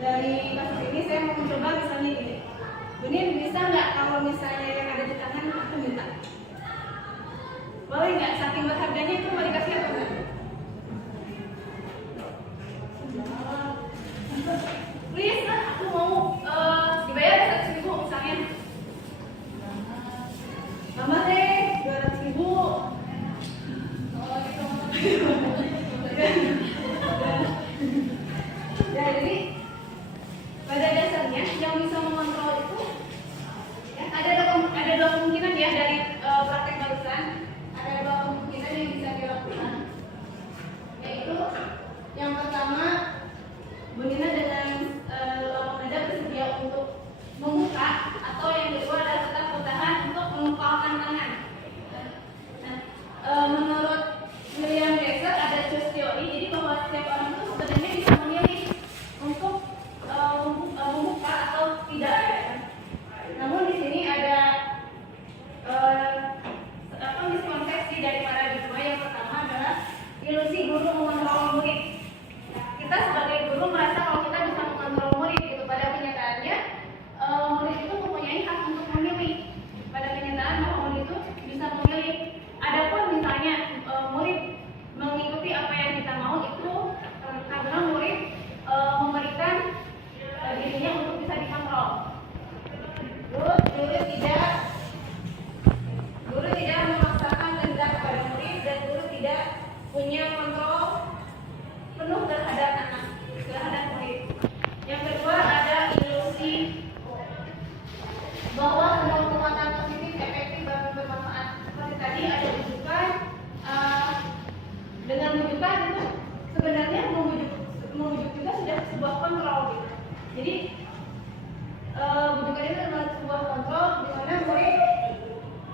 dari kasus ini saya mau mencoba misalnya gini, Bunin bisa nggak kalau misalnya yang ada di tangan aku minta? Boleh nggak? Saking berharganya itu mau dikasih atau enggak? Please lah, aku mau dibayar 100.000 misalnya. Tambah deh 200.000. Oh gitu. Ya, jadi pada dasarnya yang bisa mengontrol itu ya, ada dua kemungkinan ya dari praktek barusan. Ada dua kemungkinan yang bisa dilakukan, yaitu yang pertama, Bunina dengan lapang dada bersedia untuk membuka, atau yang kedua adalah tetap bertahan untuk mengepalkan tangan. Nah, menurut William Dexter ada choice theory, jadi bahwa setiap orang itu sebenarnya bisa memilih untuk membuka atau tidak. Namun di sini ada miskonsepsi dari paradigma. Yang pertama adalah ilusi guru mengontrol murid. Kita sebagai guru merasa kalau kita bisa mengontrol murid, gitu. Pada kenyataannya murid itu mempunyai hak untuk memilih. Pada kenyataan bahwa murid itu bisa memilih. Adapun misalnya murid mengikuti apa yang kita mau itu karena murid memberikan dirinya untuk bisa dikontrol. Guru tidak memaksakan kehendak kepada murid, dan guru tidak punya kontrol penuh terhadap murid. Yang kedua ada ilusi bahwa semua kekuatan positif, efektif, dan bermanfaat. Seperti tadi ada rujukan, dengan rujukan itu sebenarnya memujuk juga sudah sebuah kontrol, gitu. Jadi rujukan itu adalah sebuah kontrol di mana murid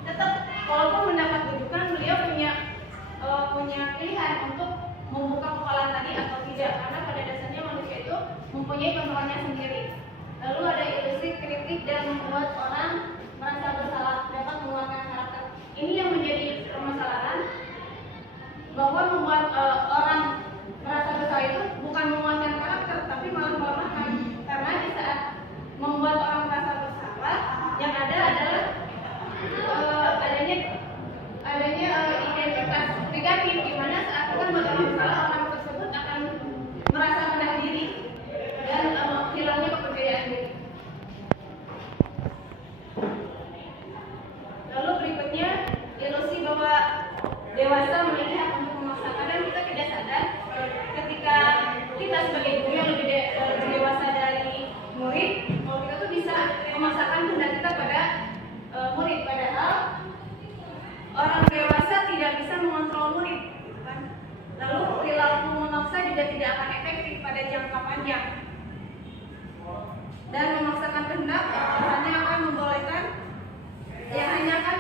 tetap walaupun mendapat rujukan, beliau punya pilihan untuk membuka kepala tadi atau tidak, karena pada dasarnya manusia itu mempunyai kontrolnya sendiri. Lalu ada ilusi kritik dan membuat orang merasa bersalah, dapat mengeluarkan karakter. Ini yang menjadi permasalahan, bahwa membuat orang merasa bersalah itu bukan menguatkan karakter, tapi malah melemahkan. Karena di saat membuat orang merasa bersalah, yang ada adalah adanya identitas negatif, di mana saat kita membuat orang bersalah, orang tersebut akan merasa rendah diri dan hilangnya kepercayaan diri. Lalu berikutnya ilusi bahwa dewasa memiliki hak untuk memaksakan, dan kita tidak sadar ketika kita sebagai guru yang lebih dewasa dari murid, kalau kita tuh bisa memaksakan kehendak kita pada murid, padahal orang dewasa tidak bisa mengontrol murid, kan? Lalu perilaku memaksa juga tidak akan efektif pada jangka panjang, dan memaksakan kehendak hanya akan membolehkan, hanya akan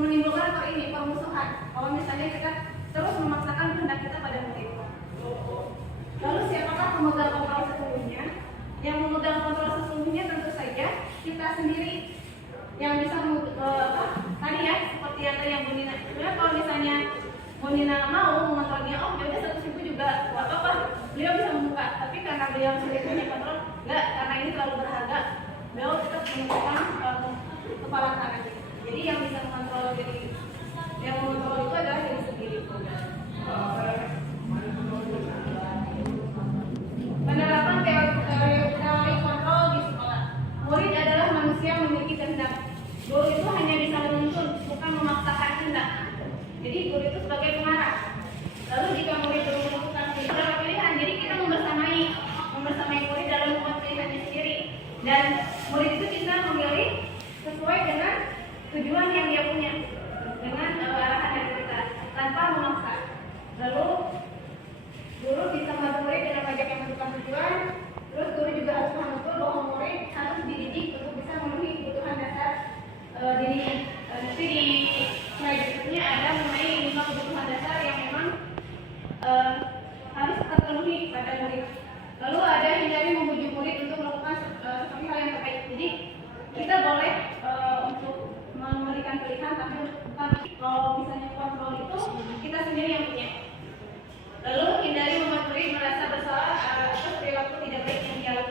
menimbulkan permusuhan. Kalau misalnya kita terus memaksakan kehendak kita pada murid. Lalu siapakah pemegang kontrol sesungguhnya? Yang memegang kontrol sesungguhnya tentu saja kita sendiri, yang bisa tadi ya, seperti yang Bunina. Sebenarnya kalau misalnya Bunina mau mengontrol dia, oh yaudah 100.000 juga nggak apa-apa, beliau bisa membuka. Tapi karena beliau sendiri punya kontrol, nggak, karena ini terlalu berharga, beliau tetap menggunakan kepala tangan. Jadi yang bisa mengontrol diri, yang mengontrol itu adalah diri sendiri. Penerapan teori kontrol di sekolah. Murid adalah manusia yang memiliki kehendak. Guru itu hanya bisa menuntun, bukan memaksakan kehendak. Jadi guru itu sebagai pengarah. Lalu jika murid menentukan beberapa pilihan, jadi kita membersamai murid dalam membuat pilihannya sendiri. Dan murid itu bisa memilih sesuai dengan tujuan yang dia punya, dengan arahan dari kita, tanpa memaksa. Lalu guru bisa membantu murid dengan mengajak yang menentukan tujuan. Terus guru juga harus paham betul bahwa murid harus dididik untuk bisa memenuhi kebutuhan dasar dirinya. Nanti di slide berikutnya ada mengenai 5 kebutuhan dasar yang memang harus terpenuhi pada murid. Lalu ada hindari membujuk murid untuk melakukan sesuatu hal yang terbaik. Jadi kita boleh untuk memberikan pilihan, tapi bukan kalau misalnya kontrol itu kita sendiri yang punya. Lalu hindari membuat murid merasa bersalah atas perilaku tidak baik yang dia lakukan.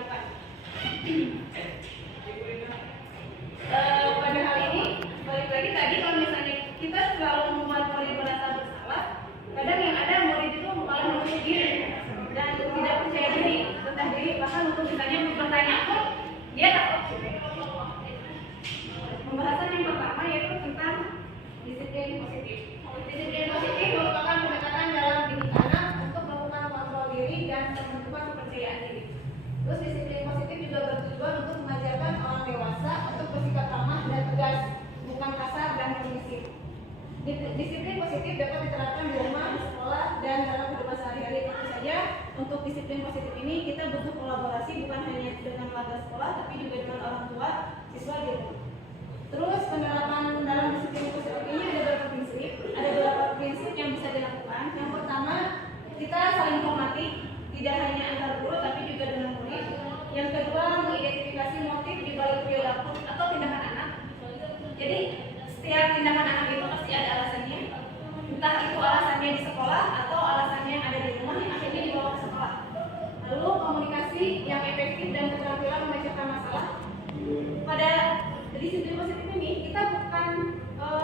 Terus disiplin positif juga bertujuan untuk mengajarkan orang dewasa untuk bersikap ramah dan tegas, bukan kasar dan permisif. Disiplin positif dapat diterapkan di rumah, di sekolah, dan dalam kehidupan sehari-hari. Tentu saja untuk disiplin positif ini kita butuh kolaborasi bukan hanya dengan warga sekolah, tapi juga dengan orang tua, siswa di rumah. Terus penerapan dalam disiplin positif ini ada beberapa prinsip yang bisa dilakukan. Yang pertama, kita saling hormati, tidak hanya antar guru tapi juga dengan murid. Yang kedua, mengidentifikasi motif di balik perilaku atau tindakan anak. Jadi setiap tindakan anak itu pasti ada alasannya, entah itu alasannya di sekolah atau alasannya yang ada di rumah yang akhirnya dibawa ke sekolah. Lalu komunikasi yang efektif dan keterampilan memecahkan masalah. Pada disiplin positif ini kita bukan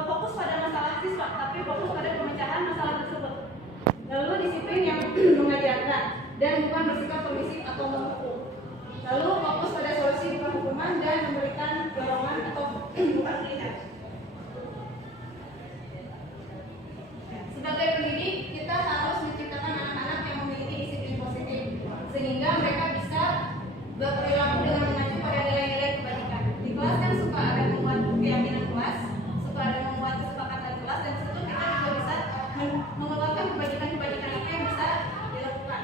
fokus pada masalah siswa, tapi fokus pada pemecahan masalah tersebut. Lalu disiplin yang mengajarkan dan bukan bersikap permisif atau menghukum. Lalu fokus pada solusi bukan hukuman dan memberikan dorongan atau bukan pilihan. Sebagai pendidik, kita harus menciptakan anak-anak yang memiliki disiplin positif sehingga mereka bisa berperilaku dengan mengacu pada nilai-nilai kebajikan. Di kelas kan suka ada membuat keyakinan kelas, suka ada membuat kesepakatan kelas, dan tentu kita juga bisa mengeluarkan kebajikan-kebajikan apa yang bisa dilakukan.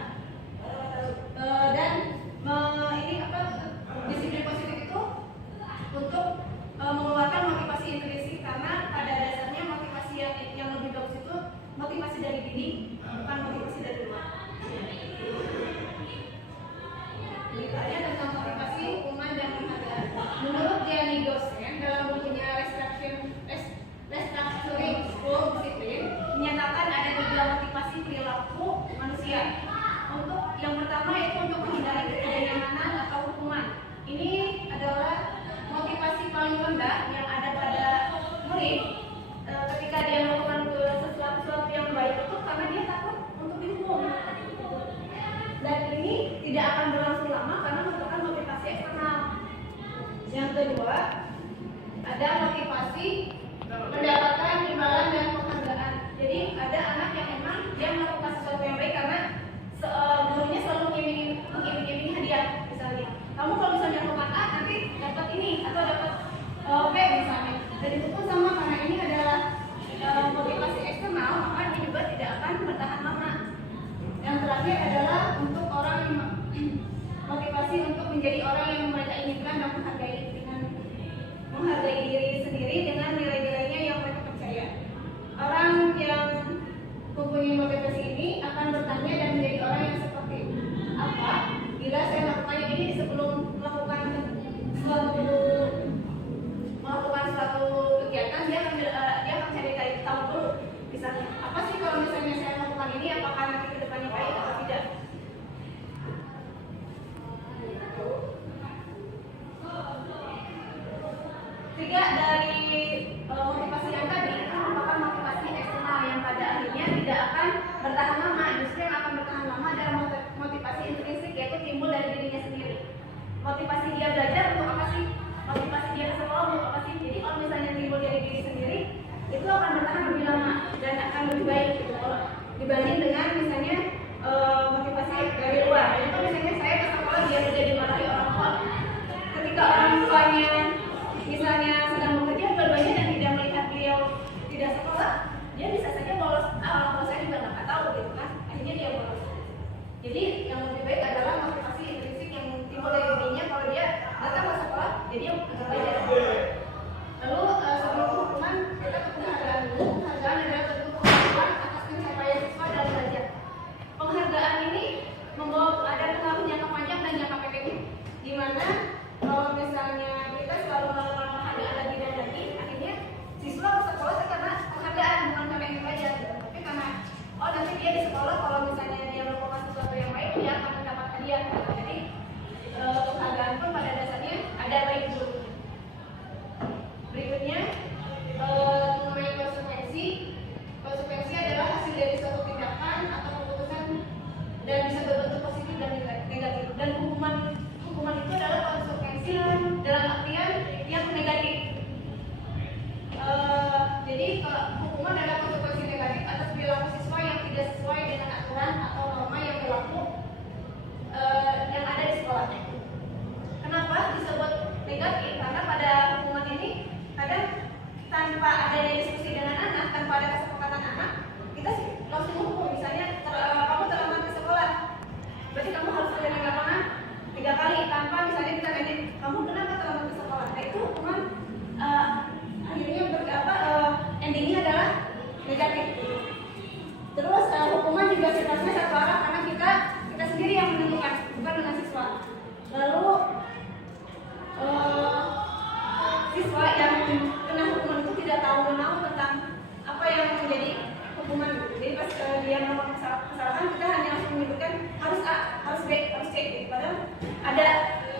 Disiplin positif itu untuk mengeluarkan motivasi intrinsik, karena pada dasarnya motivasi yang lebih bagus itu motivasi dari diri, bukan motivasi dari luar. Berikutnya tentang motivasi, hukuman, dan penghargaan. Menurut Gianni dosen dalam bukunya Restructuring School Discipline menyatakan ada 3 motivasi perilaku manusia. Untuk yang pertama yaitu untuk menghindari ketidaknyamanan atau hukuman. Ini adalah motivasi paling rendah yang ada pada murid ketika dia melakukan sesuatu yang baik itu karena dia takut untuk dihukum. Dan ini tidak akan berlangsung lama karena merupakan motivasi eksternal. Yang kedua, ada motivasi mendapatkan imbalan dan penghargaan. Jadi ada anak yang memang dia melakukan sesuatu yang baik karena gurunya selalu mengiming-imingi hadiah. Misalnya, kamu kalau misalnya melakukan A nanti dapat ini atau dapat B misalnya. Dan itu pun sama, karena ini adalah motivasi eksternal, maka dia juga tidak akan bertahan lama. Yang terakhir adalah untuk orang yang motivasi untuk menjadi orang yang mereka inginkan dan menghargai diri sendiri dengan nilai-nilainya yang mereka percaya. Orang yang mempunyai motivasi ini akan bertanya dan menjadi orang yang seperti apa bila saya melakukannya ini sebelum melakukan suatu kegiatan. Dia akan cari tahu dulu, misalnya apa sih kalau misalnya saya melakukan ini, apakah nanti kedepannya baik atau tidak. Tiga dari motivasi yang tadi itu merupakan motivasi eksternal yang pada akhirnya tidak akan bertahan lama. Justru yang akan bertahan lama adalah motivasi intrinsik, yaitu timbul dari dirinya sendiri. Motivasi dia belajar untuk apa sih? Motivasi dia ke sekolah untuk apa sih? Jadi kalau misalnya timbul dari diri sendiri, itu akan bertahan lebih lama dan akan lebih baik gitu, dibanding dengan misalnya motivasi dari luar. Itu misalnya saya ke sekolah dia sudah dimarahi orang tua. Ketika orang tuanya misalnya sedang bekerja dua-duanya dan tidak melihat beliau tidak sekolah, dia bisa saja bolos. Orang tua saya juga nggak tahu gitu kan, akhirnya dia bolos. Jadi yang lebih baik adalah motivasi intrinsik yang timbul dari dirinya. Kalau dia datang ke sekolah, jadi dia belajar. Lalu sebelum hukuman, kita ke penghargaan dulu. Penghargaan adalah bentuk pengakuan atas pencapaian siswa dalam belajar. Penghargaan ini membawa ada pengaruh jangka panjang dan jangka pendek, di mana kalau misalnya kita selalu melakukan penghargaan lagi dan lagi, akhirnya siswa ke sekolah karena penghargaan, bukan karena ingin belajar gitu. Tapi karena nanti dia di sekolah kalau misalnya dia melakukan sesuatu yang baik, dia akan mendapat hadiah.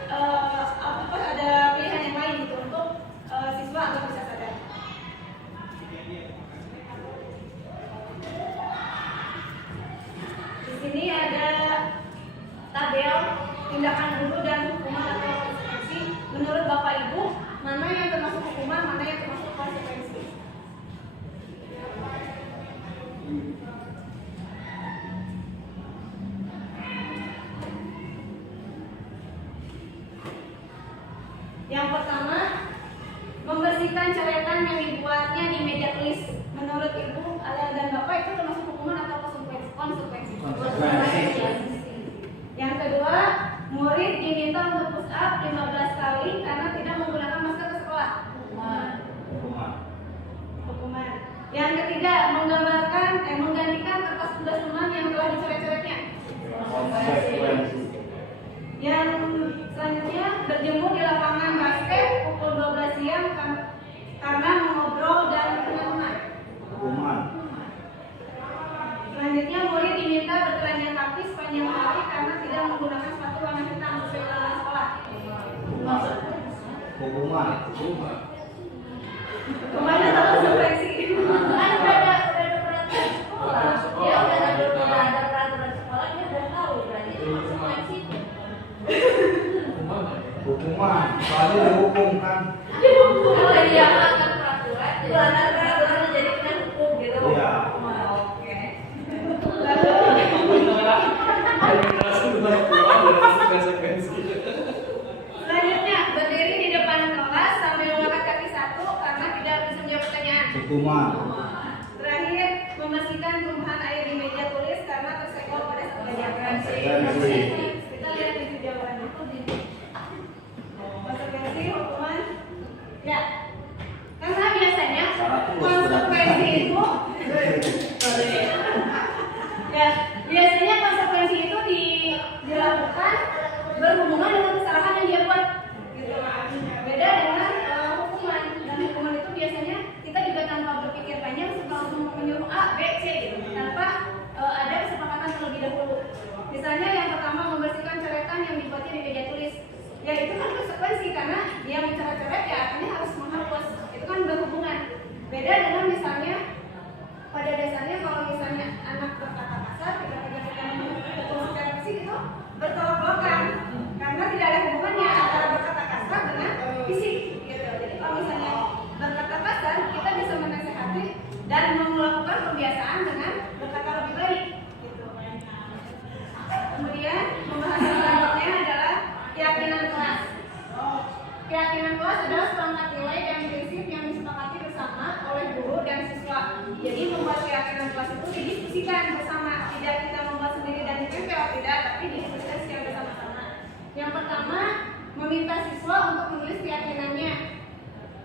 ada pilihan yang lain gitu untuk siswa agar bisa sadar. Di sini ada tabel tindakan guru dan hukuman atau konsekuensi. Menurut Bapak Ibu, mana yang termasuk hukuman, mana yang termasuk konsekuensi? Yang pertama, membersihkan coretan yang dibuatnya di meja tulis. Menurut Ibu dan Bapak itu termasuk hukuman atau konsekuensi? Yang kedua, murid diminta untuk push up 15 kali karena tidak menggunakan masker ke sekolah. Hukuman. Yang ketiga, menggantikan kertas tugas teman yang telah dicoret-coretnya. Yang selanjutnya, berjemur di lapangan basket pukul 12 siang karena mengobrol dan teman-teman. Hukuman. Selanjutnya, murid diminta bertelanjang kaki sepanjang hari karena tidak menggunakan sepatu warna hitam sesuai aturan sekolah. Hukuman. Kemana atau konsekuensi? Kan udah ada peraturan sekolah. Dia udah ada peraturan sekolah, dia udah tahu berarti itu konsekuensi. Hukuman. Soalnya dihukum kan. Kalau dia melanggar peraturan jadi kena hukum gitu. Iya. Oke. Selanjutnya, berdiri di depan kelas sambil mengangkat kaki satu karena tidak bisa menjawab pertanyaan. Hukuman. Terakhir, membersihkan tumpahan air di meja tulis karena tersenggol pada saat belajar. Konsekuensi. Kita lihat di jawabannya. Konsekuensi hukuman. Ya. Karena biasanya konsekuensi itu ya, biasanya konsekuensi itu dilakukan berhubungan dengan kesalahan yang dia buat. Gitu. Beda dengan hukuman. Dan hukuman itu biasanya kita juga tanpa berpikir panjang setelah menyuruh A, B, C gitu. Tanpa ada kesepakatan terlebih dahulu. Misalnya yang pertama, membersihkan coretan yang dibuatnya di meja tulis. Ya itu kan konsekuensi karena dia mencoret-coret ya artinya harus menghapus. Itu kan berhubungan. Beda dengan misalnya pada dasarnya kalau misalnya anak berkata kasar tiba-tiba kita menghukum secara fisik itu bertolak belakang karena tidak ada hubungannya antara berkata kasar dengan fisik gitu. Jadi kalau misalnya berkata kasar kita bisa menasehati dan melakukan pembiasaan dengan berkata lebih baik gitu. Kemudian pembahasan selanjutnya adalah keyakinan kelas. Keyakinan kelas adalah seperangkat nilai dan prinsip yang disepakati bersama oleh guru dan siswa. Jadi membuat keyakinan kelas itu didiskusikan bersama, tidak kita membuat sendiri dan ditempel tidak, tapi didiskusikan secara bersama-sama. Yang pertama, meminta siswa untuk menulis keyakinannya.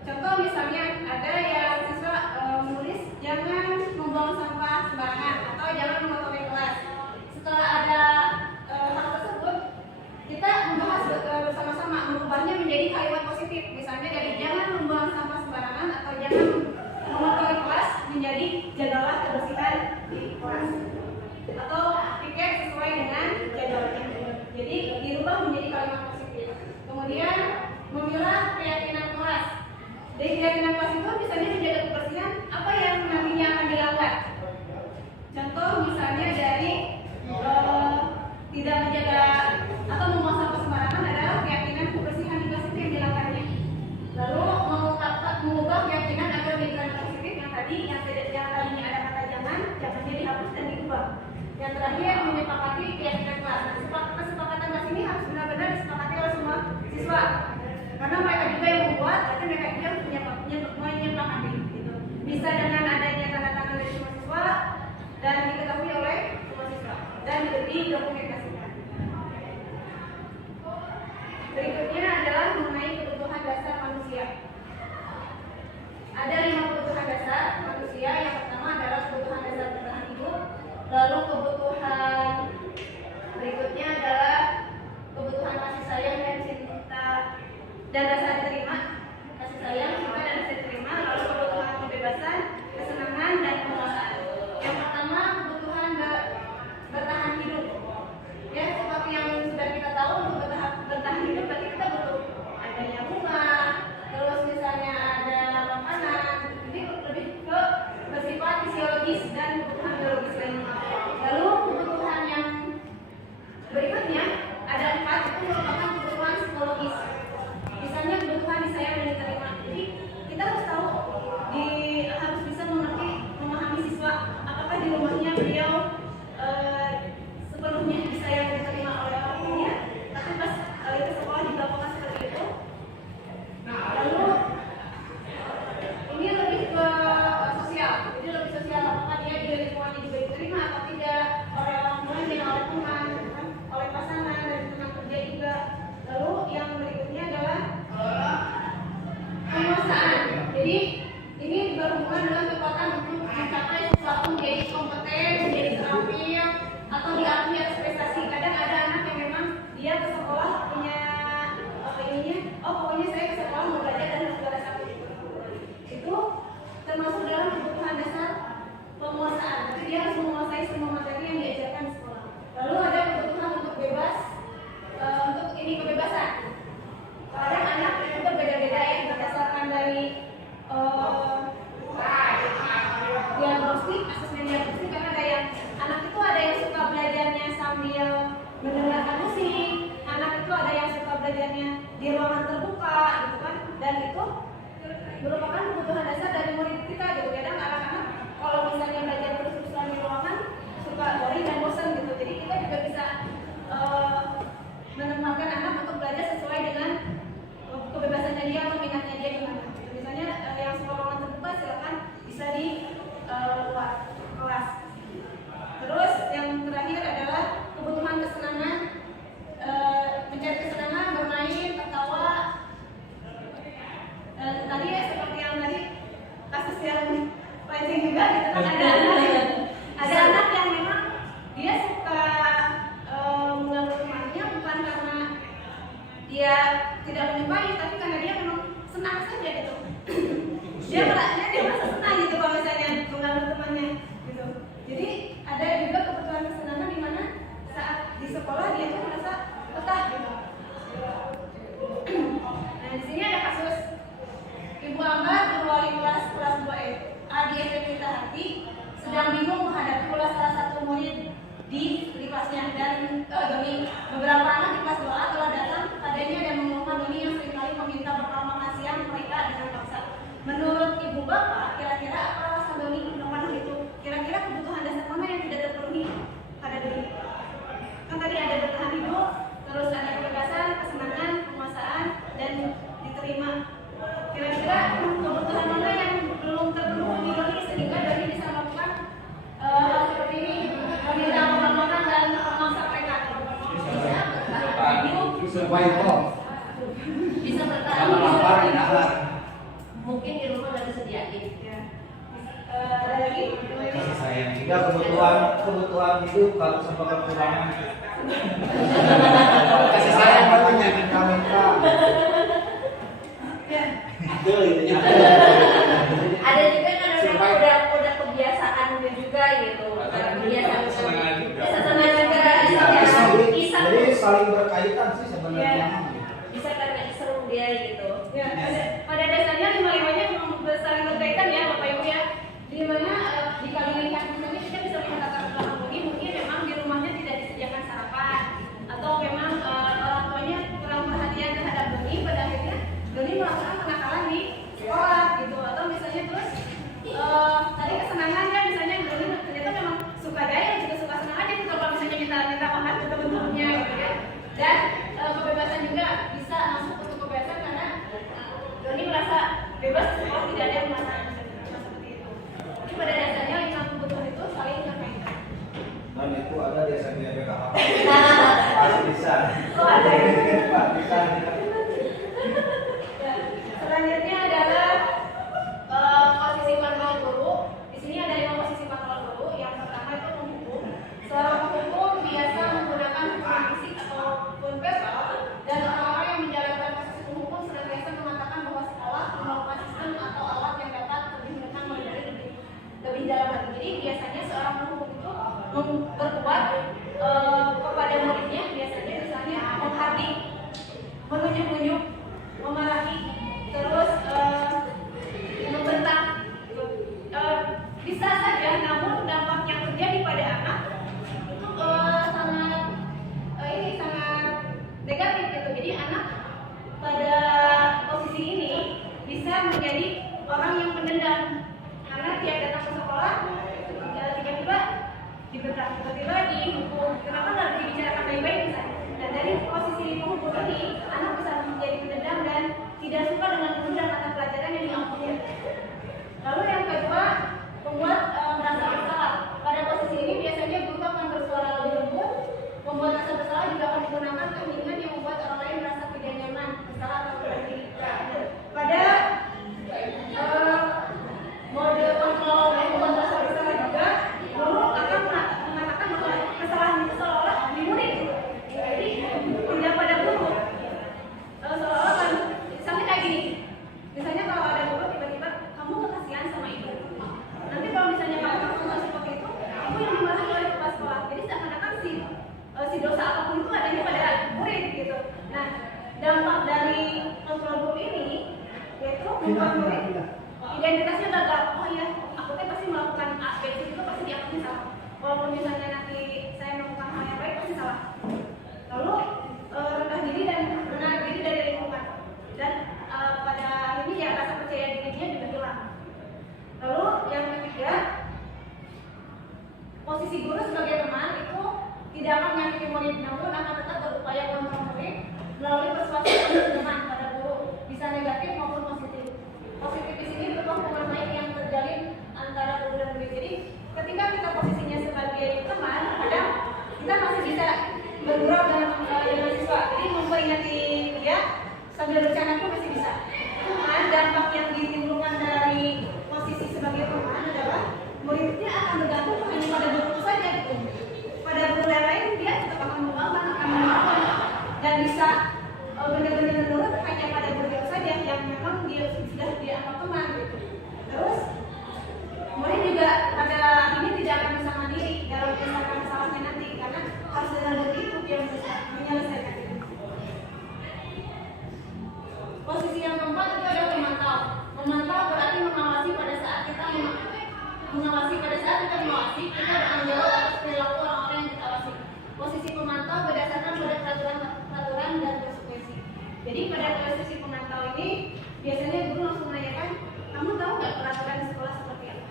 Contoh misalnya ada yang siswa menulis jangan membuang sampah sembarangan atau jangan mengotori kelas. Setelah ada hal tersebut, kita membahas bersama-sama mengubahnya menjadi kalimat positif. Misalnya dari jangan membuang sampah sembarangan atau jangan mengotori kelas menjadi jagalah kebersihan di kelas. Atau piket sesuai dengan jadwalnya. Jadi dirubah menjadi kalimat positif. Kemudian memilah keyakinan kelas. Dari keyakinan kelas itu misalnya menjaga kebersihan apa yang nantinya akan dilanggar. Contoh misalnya dari tidak menjaga atau membuang sampah sembarangan adalah keyakinan kebersihan di kelas itu yang dilanggarnya. Lalu mengubah keyakinan agar menjadi kalimat positif yang tadinya ada kata jangannya dihapus dan diubah. Yang terakhir menyepakati keyakinan kelas. Kesepakatan kelas ini harus benar-benar disepakati oleh semua siswa. Karena mereka juga yang membuat, berarti mereka juga menyepakati. Gitu. Bisa dengan adanya tanda tangan dari semua siswa dan diketahui oleh semua siswa dan didokumentasikan. Berikutnya adalah mengenai kebutuhan dasar manusia. Ada 5 kebutuhan dasar manusia. Yang pertama adalah kebutuhan dasar bertahan hidup. Lalu kebutuhan berikutnya adalah kebutuhan kasih sayang dan cinta dan rasa diterima. Kasih sayang, cinta dan rasa diterima. Lalu kebutuhan kebebasan, kesenangan dan penguasaan. Yang pertama kebutuhan bertahan hidup. belajarnya di ruangan terbuka gitu kan, dan itu merupakan kebutuhan dasar dari murid kita gitu. Kadang anak-anak kalau misalnya belajar terus-terusan di ruangan suka boring dan bosan gitu. Jadi kita juga bisa menempatkan anak untuk belajar sesuai dengan kebebasannya dia atau minatnya dia gimana. Misalnya yang suka ruangan terbuka silakan bisa di luar kelas. Terus yang terakhir adalah kebutuhan kesenangan, mencari kesenangan, bermain, tertawa. Tadi ya seperti yang tadi kasus yang pancing juga gitu kan, ada anak yang memang dia suka mengganggu temannya bukan karena dia tidak menyukai, tapi karena dia memang senang saja gitu. Dia merasa senang gitu kalau misalnya mengganggu temannya gitu. Jadi ada juga kebutuhan kesenangan di mana saat di sekolah dia tuh merasa betah gitu. Nah di sini ada kasus Ibu Ambar, guru wali kelas 2E di SMP Hati, sedang bingung menghadapi pula salah satu murid di kelasnya, dan Doni beberapa anak di kelas 2A telah datang padanya dan mengeluhkan Doni yang seringkali meminta bekal makan siang mereka dengan paksa. Menurut Ibu Bapak, kira-kira apa alasan Doni melakukan hal itu? Kira-kira kebutuhan dasar mana yang tidak terpenuhi pada Doni? Kan tadi ada bertahan hidup, terus ada kebebasan, kesenangan, penguasaan, dan diterima. Kira-kira kebutuhan mana yang belum terpenuhi Doni sehingga Doni bisa melakukan seperti ini, meminta makan dan memaksa mereka? Bisa bertahan Kalau lapar enak. mungkin di rumah nggak disediain. Ada lagi? Kasih sayang juga kebutuhan hidup kalau sampai kekurangan. Kasih sayang banyak minta. Ada juga kan udah kebiasaan juga gitu, kebiasaan senang juga, iseng Jadi saling berkaitan sih sebenarnya. bisa karena iseng dia gitu. Ya, pada dasarnya lima-limanya memang saling berkaitan ya Bapak Ibu ya. Di mana dikali lihat misalnya kita bisa melihat latar belakang Doni, mungkin memang di rumahnya tidak disediakan sarapan, atau memang orang tuanya kurang perhatian terhadap Doni, pada akhirnya Doni melakukan kenakalan di sekolah gitu. Atau misalnya terus tadi kesenangan kan, misalnya Doni ternyata memang suka gaya, juga suka senang aja gitu kalau misalnya minta makan ke teman-temannya gitu ya. Dan kebebasan juga bisa masuk untuk kebebasan karena Doni merasa bebas kalau tidak ada yang mengatakan seperti itu. Jadi pada dasarnya lima kebutuhan itu saling terkaitan. Dan itu ada di SMP PKH. Pasti bisa. Oh ada ya. Bisa. Selanjutnya adalah posisi kontrol guru. Di sini ada 5 posisi kontrol guru. Yang pertama itu menghukum. Seorang penghukum biasa menggunakan hukuman fisik ataupun verbal, dan orang-orang yang menjalankan proses penghukum senantiasa mengatakan bahwa sekolah melakukan sistem atau alat yang dapat lebih menekan lebih dalam lagi. Jadi biasanya seorang penghukum itu berbuat kepada muridnya, biasanya misalnya menghardik, menunjuk-nunjuk, memarahi, terus membentak. Bisa saja, namun dampak yang terjadi pada anak itu sangat negatif gitu. Jadi anak pada posisi ini bisa menjadi orang yang pendendam karena dia datang ke sekolah tiba-tiba dibentak, tiba-tiba dihukum. Kenapa nggak dibicarakan baik-baik misalnya? Dan dari posisi penghukum ini anak bisa menjadi pendendam dan tidak suka dengan guru dan mata pelajaran yang diampuni. Lalu yang kedua, membuat merasa bersalah. Pada posisi ini biasanya guru akan bersuara lebih lembut. Membuat rasa bersalah juga akan digunakan keinginan yang membuat orang lain merasa tidak nyaman, bersalah atau berhenti. Pada mode kontrol membuat rasa bersalah juga, guru akan mengatakan bahwa kesalahan itu seolah-olah dimurid. Jadi tidak pada guru. Seolah-olah kan sampai kayak gini. Misalnya kalau ada guru tiba-tiba kamu kasihan sama ibu. Nanti kalau misalnya kamu nggak seperti itu, kamu yang dimarahi oleh kepala sekolah. Jadi seakan-akan si dosa apapun itu adanya pada murid gitu. Nah, dampak dari kontrol guru ini yaitu membuat murid identitasnya gagal. Oh iya, aku pasti melakukan A, B, C itu pasti diakui salah. Walaupun misalnya nanti saya melakukan hal yang baik pasti salah. Lalu rendah diri dan menarik sambil bercanda pun masih bisa. Nah, dampak yang ditimbulkan dari posisi sebagai teman adalah muridnya akan bergantung hanya pada guru saja gitu. Pada guru yang lain dia tetap akan mengembangkan, akan mengembangkan dan bisa benar-benar menurut hanya pada guru itu saja yang memang dia sudah dianggap teman gitu. Terus murid juga pada ini tidak akan bisa mandiri dalam menyelesaikan masalahnya nanti karena harus dengan guru itu dia bisa menyelesaikan itu. Posisi yang keempat itu adalah memantau. Memantau berarti mengawasi pada saat kita mengawasi kita bertanggung jawab atas perilaku orang-orang yang kita awasi. Posisi pemantau berdasarkan pada peraturan dan konsekuensi. Jadi pada posisi pemantau ini biasanya guru langsung menanyakan, kamu tahu nggak peraturan di sekolah seperti apa?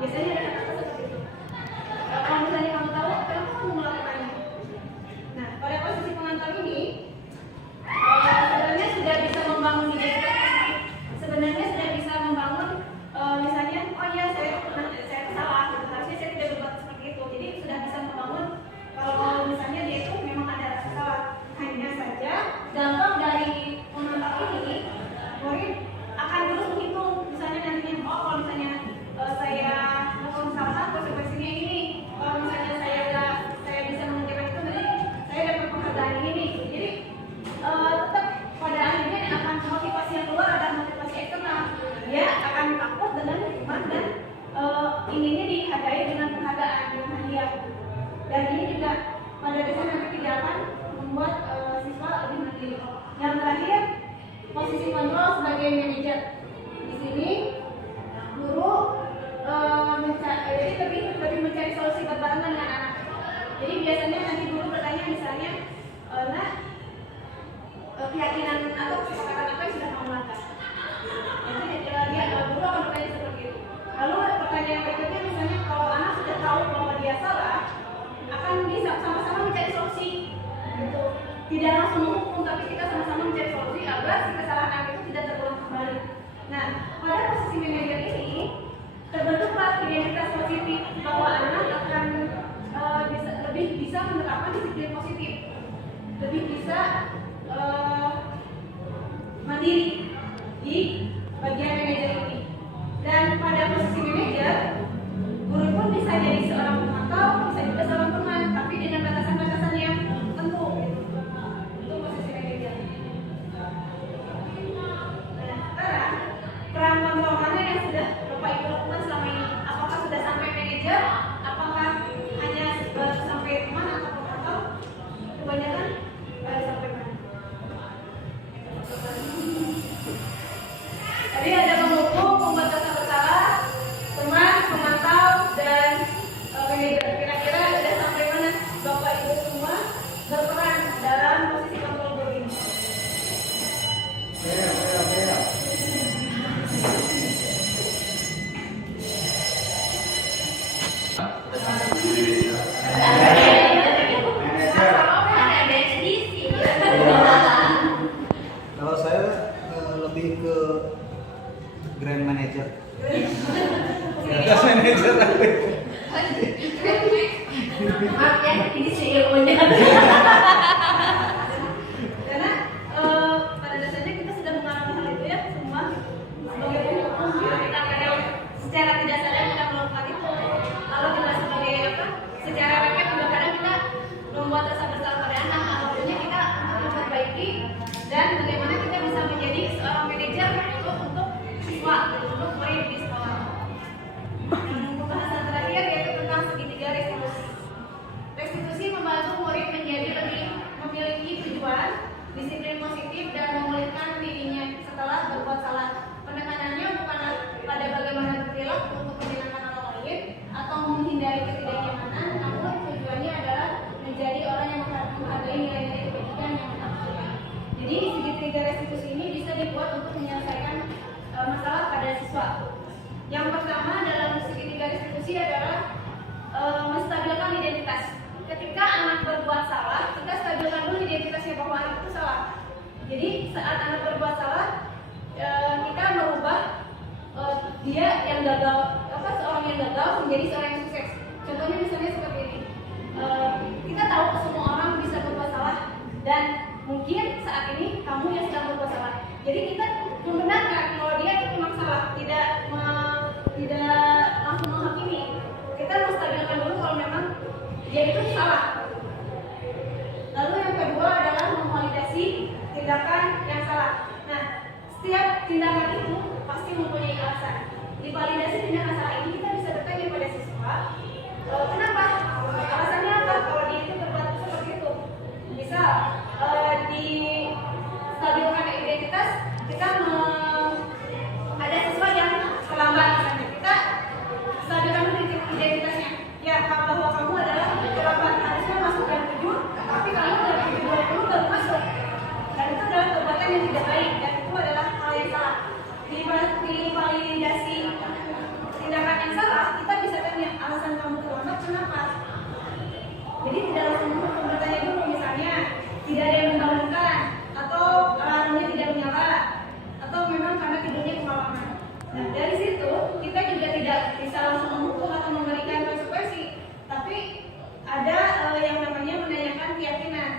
Biasanya ada kata seperti itu. Kalau misalnya kamu tahu, kenapa kamu melakukannya? Nah, pada posisi pemantau ini sebenarnya sudah bisa membangun identitas. Sebenarnya sudah bisa membangun misalnya, oh iya saya salah, harusnya saya tidak berbuat seperti itu. Jadi sudah bisa membangun kalau misalnya dia itu memang ada rasa salah. Hanya saja dampak dari pemantau ini, murid akan terus menghitung. Misalnya nantinya, oh kalau misalnya saya melakukan salah, konsekuensinya ini. Kalau misalnya saya bisa mengerjakan itu, nanti saya dapat penghargaan ini. Jadi tetap pada akhirnya akan motivasi yang keluar adalah motivasi eksternal. Dia akan takut dengan hukuman dan inginnya dihargai dengan penghargaan, dengan hadiah. Dan ini juga pada dasarnya nanti tidak akan membuat siswa lebih mandiri. Yang terakhir, posisi kontrol sebagai manajer. Di sini guru lebih mencari solusi berbarengan dengan anak. Jadi biasanya nanti guru bertanya misalnya, nah keyakinan atau kesepakatan apa yang sudah kamu lakukan? Jadi guru akan bertanya seperti itu. Lalu pertanyaan berikutnya misalnya kalau anak sudah tahu bahwa dia salah, akan bisa sama-sama mencari solusi. Gitu. Tidak langsung menghukum, tapi kita sama-sama mencari solusi agar si kesalahan anak itu tidak terulang kembali. Nah, pada posisi manajer ini terbentuklah identitas positif bahwa anak akan lebih bisa menerapkan disiplin positif, lebih bisa mandiri di bagian manajer ini. Dan pada posisi manajer, guru pun bisa jadi seorang pemantau, bisa juga seorang teman, tapi dengan batasan-batasan yang tentu. Itu posisi manajer. Nah, sekarang peran kontrol mana yang sudah Bapak Ibu lakukan selama ini? Apakah sudah sampai manajer? Apakah hanya sampai teman atau pemantau? Kebanyakan sampai mana? Tadi ada penghukum, pembatasan bersalah, teman, pemantau, dan manajer. Kira-kira sudah sampai mana Bapak Ibu semua berperan dalam posisi kontrol guru ini? Kalau saya lebih ke grand manager. Manager aku. Maaf ya, ini CEO-nya. Karena pada dasarnya kita sudah mengalami hal itu ya semua sebagai penghukum kita kadang secara tidak sadar kita melakukan itu. Lalu juga sebagai apa? Secara refleks juga kadang kita membuat rasa bersalah pada anak. Akhirnya kita memperbaiki dan bagaimana kita bisa menjadi seorang manajer untuk siswa, untuk murid di sekolah. Pembahasan terakhir yaitu tentang segitiga restitusi. Restitusi membantu murid menjadi lebih memiliki tujuan, disiplin positif, dan memulihkan dirinya setelah berbuat salah. Penekanannya bukan pada bagaimana berperilaku untuk menyenangkan orang lain atau menghindari ketidaknyamanan, namun tujuannya adalah menjadi orang yang menghargai nilai-nilai kebajikan yang dimaksudkan. Jadi segitiga restitusi ini bisa dibuat untuk menyelesaikan masalah pada siswa. Yang pertama dalam segitiga restitusi adalah menstabilkan identitas. Ketika anak berbuat salah, kita stabilkan dulu identitasnya bahwa anak itu salah. Jadi saat anak berbuat salah, kita merubah dia yang gagal, seorang yang gagal menjadi seorang yang sukses. Contohnya misalnya seperti ini. Kita tahu semua orang bisa berbuat salah dan mungkin saat ini kamu yang Jadi kita membenarkan kalau dia itu memang salah, tidak langsung menghakimi. Kita menstabilkan dulu kalau memang dia itu salah. Lalu yang kedua adalah memvalidasi tindakan yang salah. Nah, setiap tindakan itu pasti mempunyai alasan. Di validasi tindakan salah ini kita bisa bertanya pada siswa, kenapa? Alasannya apa? Kalau dia itu berbuat seperti itu. Misal di stabilkan identitas, kita ada siswa yang terlambat misalnya. Kita stabilkan dulu identitasnya. Ya, bahwa kamu adalah terlambat, harusnya masuk jam 7, tapi kamu jam 7.20 baru masuk. Dan itu adalah perbuatan yang tidak baik, dan itu adalah hal yang salah. Di validasi tindakan yang salah, kita bisa tanya alasan kamu terlambat kenapa. Jadi tidak langsung bertanya dulu, misalnya tidak ada yang membangunkan, atau alarmnya tidak menyala, atau memang karena tidurnya kemalaman. Nah, dari situ kita juga tidak bisa langsung menghukum atau memberikan konsekuensi, tapi ada yang namanya menanyakan keyakinan.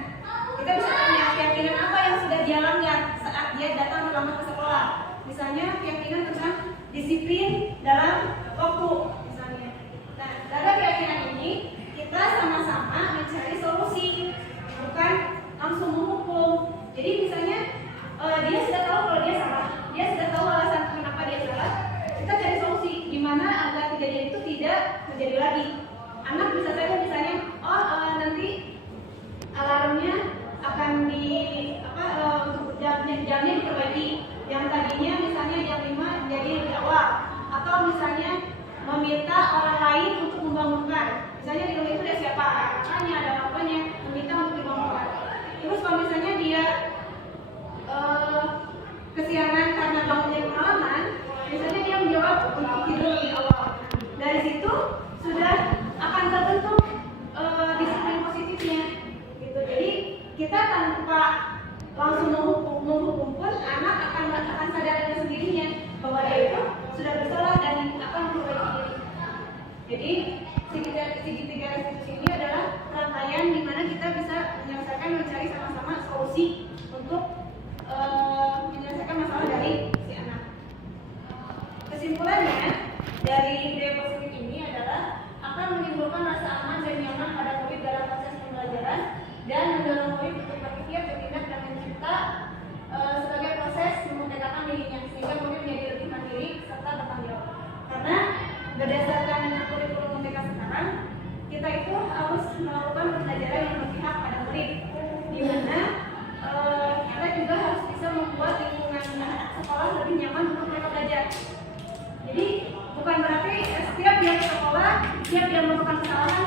Kita bisa tanya keyakinan apa yang sudah dia langgar saat dia datang terlambat ke sekolah. Misalnya keyakinan tentang disiplin dalam waktu misalnya. Nah, dari keyakinan ini kita sama-sama mencari solusi, bukan langsung menghukum. Jadi misalnya dia sudah tahu kalau dia salah, dia sudah tahu alasan kenapa dia salah. Kita cari solusi gimana agar kejadian itu tidak terjadi lagi. Anak bisa saja misalnya, nanti alarmnya akan untuk jamnya diperbaiki. Yang tadinya misalnya jam 5 jadi lebih awal, atau misalnya meminta orang lain untuk membangunkan. Misalnya di rumah itu ada siapa, hanya ada bapaknya, meminta untuk dibangunkan. Terus kalau misalnya dia kesiangan karena bangunnya kemalaman, misalnya dia menjawab untuk tidur lebih awal. Dari situ sudah akan terbentuk disiplin positifnya, gitu. Jadi kita tanpa langsung menghukum pun anak akan sadar dengan sendirinya bahwa dia itu sudah bersalah dan akan memperbaiki diri. Jadi segitiga restitusi ini adalah rangkaian di mana kita bisa menyelesaikan, mencari sama-sama solusi untuk menyelesaikan masalah dari si anak. Kesimpulannya dari budaya positif ini adalah akan menimbulkan rasa aman dan nyaman pada murid dalam proses pembelajaran dan mendorong murid untuk berpikir, bertindak dan mencipta sebagai proses memerdekakan dirinya sehingga murid menjadi lebih mandiri serta bertanggung jawab. Karena berdasarkan dengan kurikulum MTK sekarang, kita itu harus melakukan pembelajaran yang berpihak pada murid, di mana kita juga harus bisa membuat lingkungan sekolah lebih nyaman untuk mereka belajar. Jadi bukan berarti setiap dia ke sekolah, setiap dia melakukan kesalahan